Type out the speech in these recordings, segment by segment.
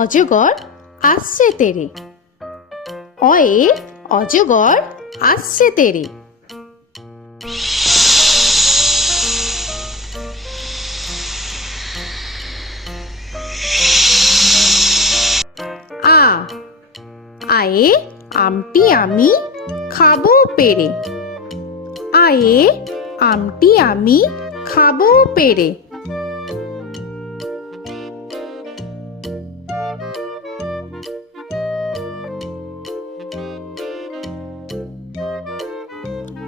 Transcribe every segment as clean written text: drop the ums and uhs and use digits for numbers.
অজগর আসছে তেরে। অয়ে অজগর আসছে তেরে। আ আয়ে আমটি আমি খাবো পেরে। আয়ে আমটি আমি খাবো পেরে।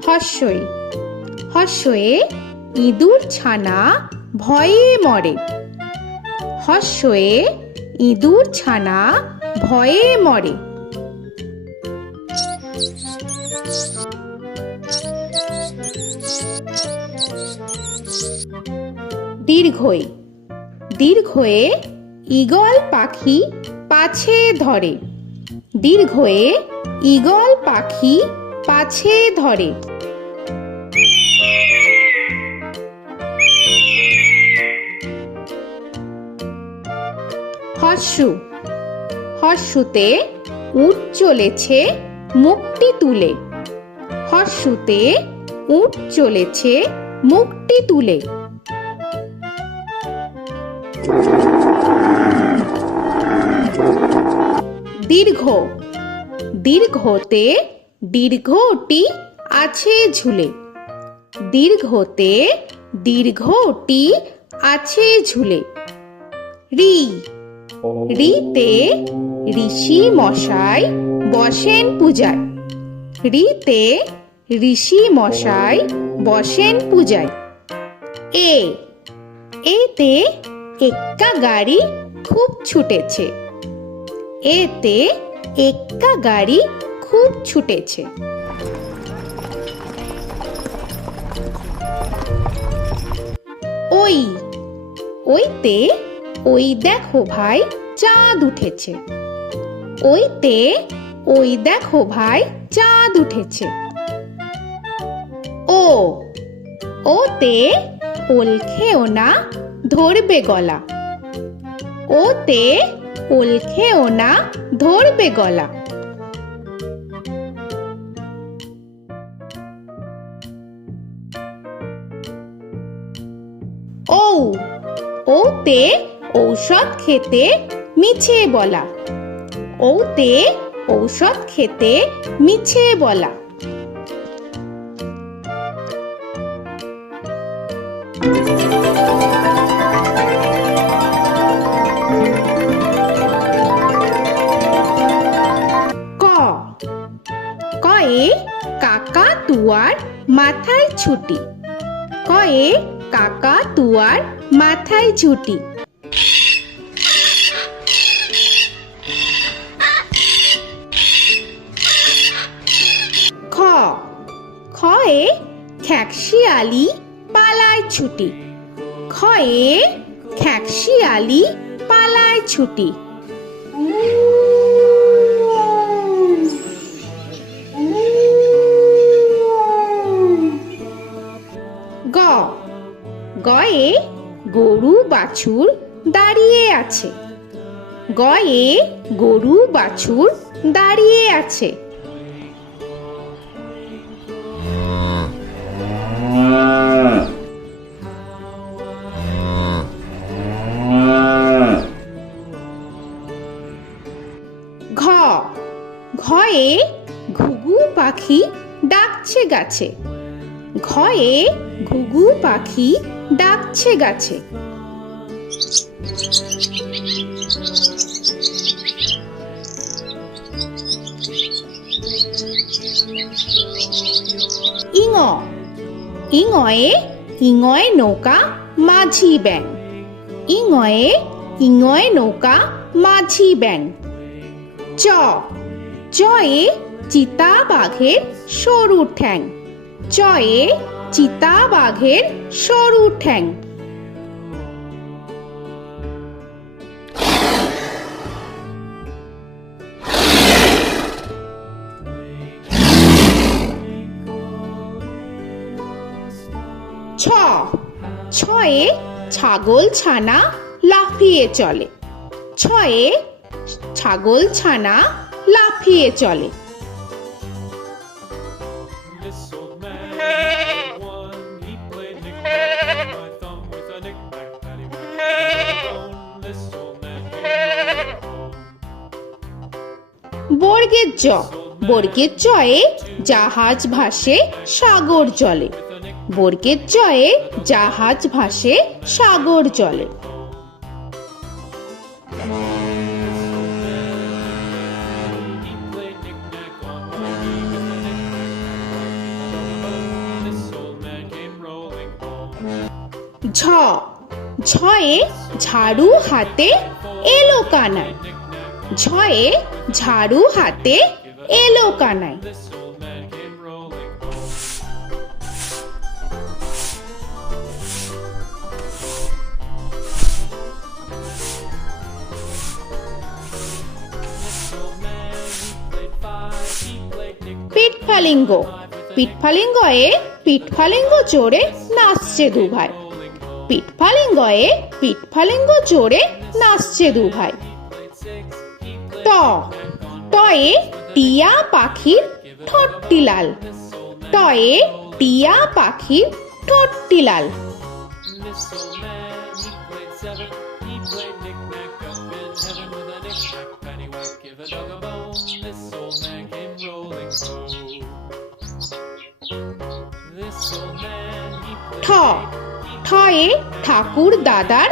হর্ষই হর্ষয়ে ইঁদুর ছানা ভয়ে মরে। হর্ষয়ে ইঁদুর ছানা ভয়ে মরে। দীর্ঘই দীর্ঘয়ে ঈগল পাখি পাছে ধরে। দীর্ঘয়ে ঈগল পাখি পাছে ধরে। হর্ষু হর্ষুতে উট চলেছে মুখটি তুলে। হর্ষুতে উট চলেছে মুখটি তুলে। দীর্ঘ দীর্ঘতে দীর্ঘটি আছে ঝুলে। দীর্ঘতে দীর্ঘটি আছে ঝুলে। রি রিতে ঋষি মশাই বসেন পূজায়। রিতে ঋষি মশাই বসেন পূজায়। এ এতে এক্কা গাড়ি খুব ছুটেছে। এতে এক্কা গাড়ি খুব ছুটেছে। ওই ওইতে ওই দেখো ভাই চাঁদ উঠেছে। ওইতে ওই দেখো ভাই চাঁদ উঠেছে। ও ওতে ওল খেও না ধরবে গলা। ওতে ওল খেও না ধরবে গলা। ঔ ওতে ঔষধ খেতে মিছে বলা। ওতে ঔষধ খেতে মিছে বলা। ক কয়ে কাকা তুয়ার মাথায় ছুটি। কয়ে কাকা তুয়ার মাথায় ছুটি। খ খয়ে খ্যাকশিয়ালি পালায় ছুটি। খয়ে খ্যাকশিয়ালি পালায় ছুটি। গ গয়ে গরু বাছুর দাঁড়িয়ে আছে। গয়ে গরু বাছুর দাঁড়িয়ে আছে। ঘ ঘয়ে ঘুঘু পাখি ডাকছে গাছে। ঘয়ে ঘুঘু পাখি ডাকছে গাছে। ইঙ ইঙয়ে ইঙয়ে নৌকা মাঝি ব্যাং। ইঙয়ে ইঙয়ে নৌকা মাঝি ব্যাং। চ চয়ে চিতা বাঘের সরু ঠ্যাং। চয়ে চিতা বাঘের সরু ঠ্যাং। ছ ছয়ে ছাগল ছানা লাফিয়ে চলে। ছয়ে ছাগল ছানা লাফিয়ে চলে। This old man had one. He played knick-knack on my thumb with a knick-knack, paddywhack, bone. This old man came rolling home. বর্গের জ, বর্গের জয়ে জাহাজ ভাসে সাগর জলে। বর্গের জয়ে জাহাজ ভাসে সাগর জলে। He played knick-knack on my knee with a knick-knack, bone. This old man came rolling home. ঝ, ঝয়ে ঝাড়ু হাতে এলো কানাই। ঝয়ে ঝাড়ু হাতে এলো Kanai. This old man came rolling home. This old man, he played five. He played knick-knack. পিঠফালিঙ্গ, পিঠফালিঙ্গয়ে পিঠফালিঙ্গ চড়ে নাচছে দু ভাই। পিঠফালিঙ্গয়ে পিঠফালিঙ্গ চড়ে নাচছে দু ভাই। ট, টয়ে টিয়া পাখির ঠোঁটটি লাল। টয়ে টিয়া পাখির ঠোঁটটি লাল। This old man, he played seven. He played knick-knack up in heaven with a knick-knack, paddywhack, give a dog a bone. This old man came rolling home. This old man, he ঠ, played ঠয়ে ঠাকুর দাদার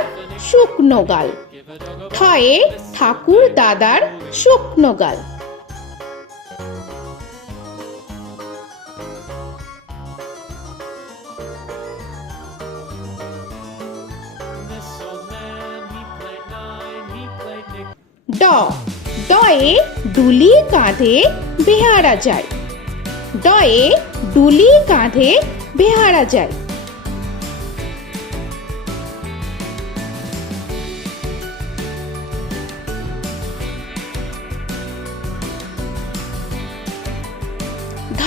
শুকনো গাল। give a dog a ঠয়ে ঠাকুর দাদার শুকনো গাল। This old man, he played nine. He played knick. ড, ডয়ে ডুলি কাঁধে বেহারা যায়। ডয়ে ডুলি কাঁধে বেহারা যায়। ধ,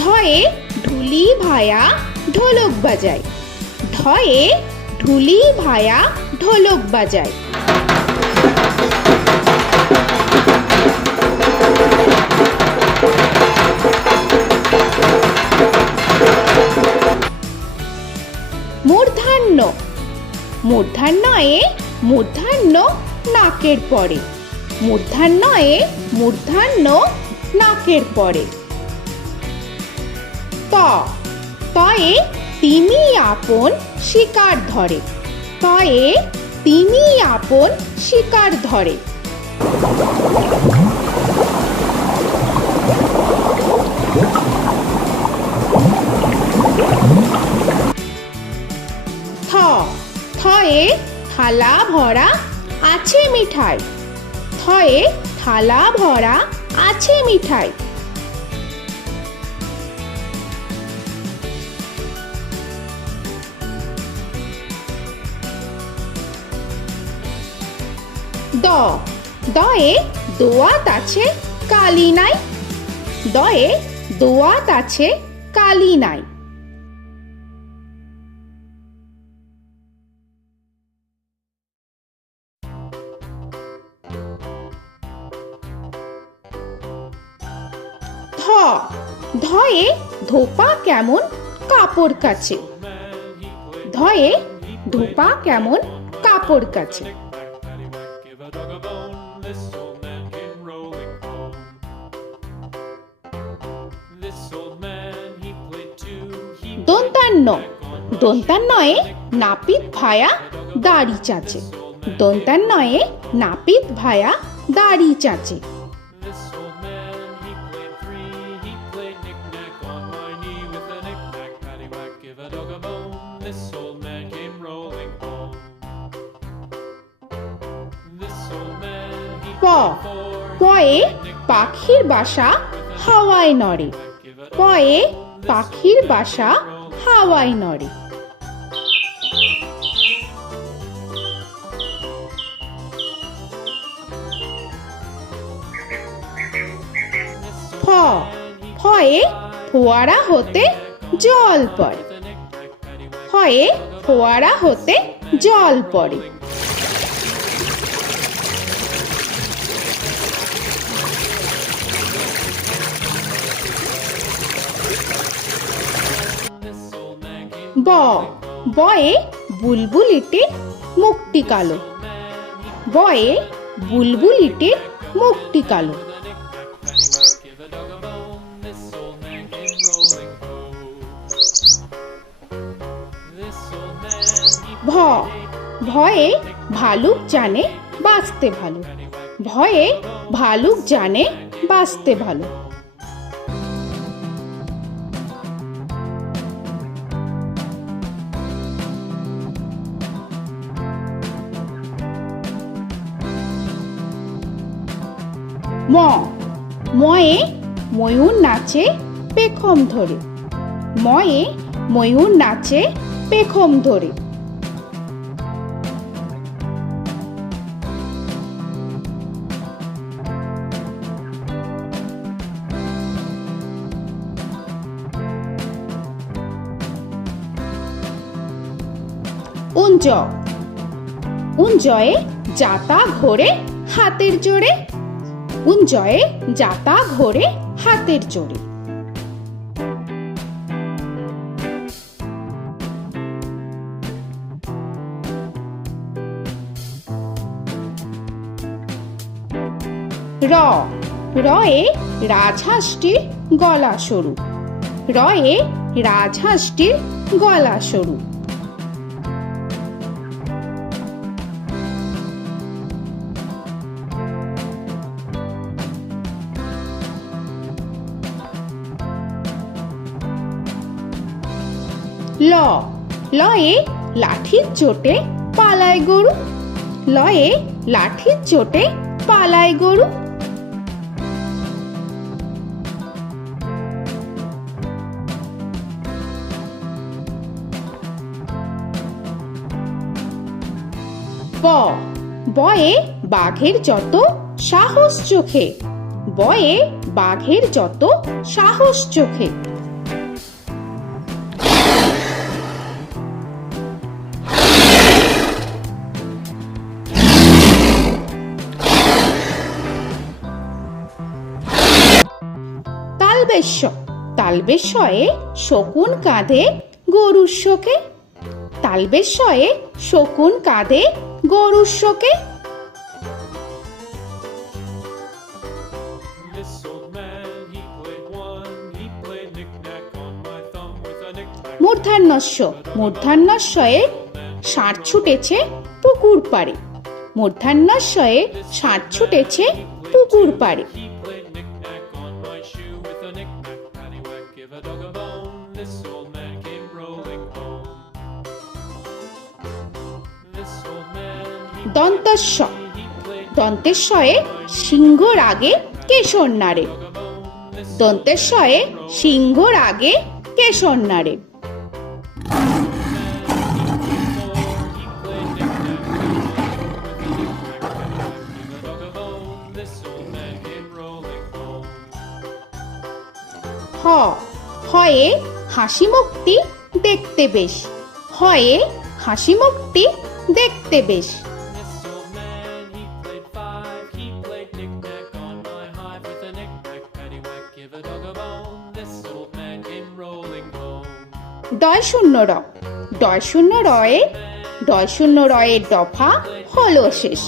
ধয়ে ঢুলি ভায়া ঢোলক বাজায়। ধয়ে ঢুলি ভায়া ঢোলক বাজায়। মূর্ধন্য, মূর্ধন্যয়ে মূর্ধন্য নাকের পরে। মূর্ধন্যয়ে মূর্ধন্য নাকের পরে। ত, তয়ে তিমি আপন শিকার ধরে। তয়ে তিমি আপন শিকার ধরে। থ, থয়ে থালা ভরা আছে মিঠাই। থয়ে থালা ভরা আছে মিঠাই। দ, দয়ে দোয়াত আছে কালি নাই। দয়ে দোয়াত আছে কালি নাই। ধ, ধয়ে ধোপা কেমন কাপড় কাছে। ধয়ে ধোপা কেমন কাপড় কাছে। Paddywhack, give a dog a bone. This old man came rolling home. This old man, he played two. He দন্তান্ন, দন্তান্নয়ে নাপিত ভায়া দাড়ি চাচে। দন্তান্নয়ে নাপিত ভায়া দাড়ি চাচে। This old man, he played three. He played knick-knack on my knee with a knick-knack, paddywhack, give a dog a bone. This old man came rolling home. This old man, he প, played four. পয়ে পাখির বাসা হাওয়ায় নড়ে। পয়ে পাখির বাসা হাওয়ায় নড়ে। ফ, ফয়ে ফোয়ারা হতে জল পড়ে। ফয়ে ফোয়ারা হতে জল পড়ে। ব বয়ে বুলবুলিটির মুখটি কালো। বয়ে বুলবুলিটির মুখটি কালো। Give a dog a bone, this old man came rolling home. This old man, he ভ ভয়ে ভালুক জানে বাঁচতে ভালো। ভয়ে ভালুক জানে বাঁচতে ভালো। ম ময়ে ময়ূর নাচে পেখম ধরে। ময়ে ময়ূর নাচে পেখম ধরে। উঞ্জ উঞ্জয়ে যাতা ঘোরে হাতের জোরে। উঞ্জয়ে যাতা ঘোরে হাতের জোরে। র রয়ে রাজহাঁসটির গলা সরু। রয়ে রাজহাঁসটির গলা সরু। ল লয়ে লাঠির চোটে পালায় গরু। লয়ে লাঠির চোটে পালায় গরু। ব বয়ে বাঘের যত সাহস চোখে। বয়ে বাঘের যত সাহস চোখে। তালবেশ্য তালবেশ্যয়ে শকুন কাঁধে গরুর শোকে। তালবেশ্যয়ে শকুন কাঁধে গরুর শোকে। This old man, he played one, he played knick-knack on my thumb with a knick-knack. মূর্ধন্যস্য মূর্ধন্যস্বয়ে ষাঁড় ছুটেছে পুকুর পাড়ে। মূর্ধন্যস্বয়ে ষাঁড় ছুটেছে পুকুর পাড়ে। He played knick-knack on my shoe with a knick-knack, paddywhack, give a dog a bone. This old man came rolling home. This old man, দন্তস্ব he played দন্তেশ্বয়ে সিংহর আগে কেশর নাড়ে। dog a bone. This দন্তেশ্বয়ে সিংহর আগে কেশর নাড়ে। he played knick-knack on my shoe with a knick-knack, paddywhack, give a dog a bone. This old man came rolling home. হ হয়ে হাসি মুখটি দেখতে বেশ। হয়ে হাসি মুখটি দেখতে বেশ। This old man, he played five, he played knick-knack on my hive with a knick-knack, paddywhack, give a dog a bone. This old man came rolling home. ডয় শূন্য র ডয় শূন্য রয়ে ডয় শূন্য রয়ের দফা হলো শেষ।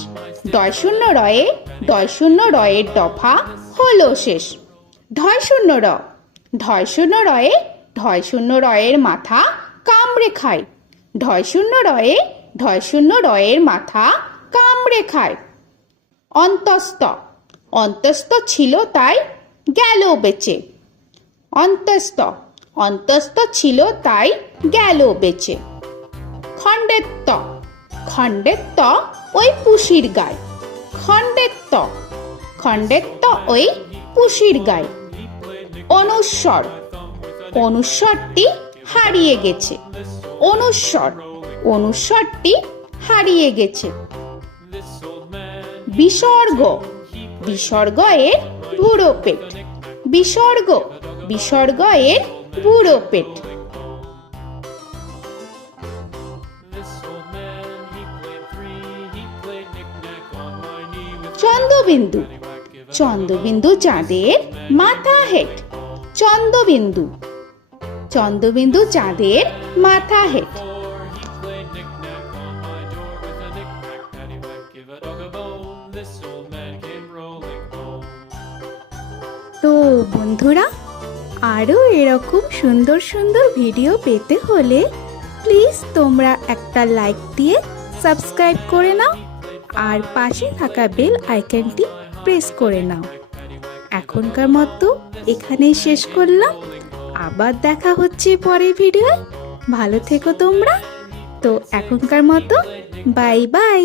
ডয় শূন্য রয়ে ডয় শূন্য রয়ের দফা হলো শেষ। ঢয় শূন্য র ঢয় শূন্য রয়ে ঢয় শূন্য রয়ের মাথা কামড়ে খায়। ঢয় শূন্য রয়ে ঢয় শূন্য রয়ের মাথা কামড়ে খায়। অন্তস্থ অন্তস্থ ছিল তাই গেল বেঁচে। অন্তস্থ অন্তস্থ ছিল তাই গেল বেঁচে। খণ্ডেত্ব খণ্ডেত্ব ওই পুষির গায়। খণ্ডেত্ব খণ্ডেত্ব ওই পুষির গায়। অনুস্বর অনুস্বরটি হারিয়ে গেছে। অনুস্বর অনুস্বরটি হারিয়ে গেছে। This old man, বিসর্গ বিসর্গ এর বুড়ো পেট। বিসর্গ বিসর্গ এর বুড়ো পেট। this old man, he played three, he played knick-knack on my knee with Chandrabindu paddywhack, give a Chandrabindu চাঁদের মাথা হেট। চন্দ্রবিন্দু চন্দ্রবিন্দু চাঁদের মাথা head. Before he played knick-knack on my door with a knick-knack, paddywhack, give a dog a bone. This old man came rolling home. তো বন্ধুরা, আরও এরকম সুন্দর সুন্দর ভিডিও পেতে হলে প্লিজ তোমরা একটা লাইক দিয়ে সাবস্ক্রাইব করে নাও আর পাশে থাকা বেল আইকনটি প্রেস করে নাও। এখনকার মতো এখানেই শেষ করলাম, আবার দেখা হচ্ছে পরের ভিডিও। ভালো থেকো তোমরা। তো এখনকার মতো বাই বাই।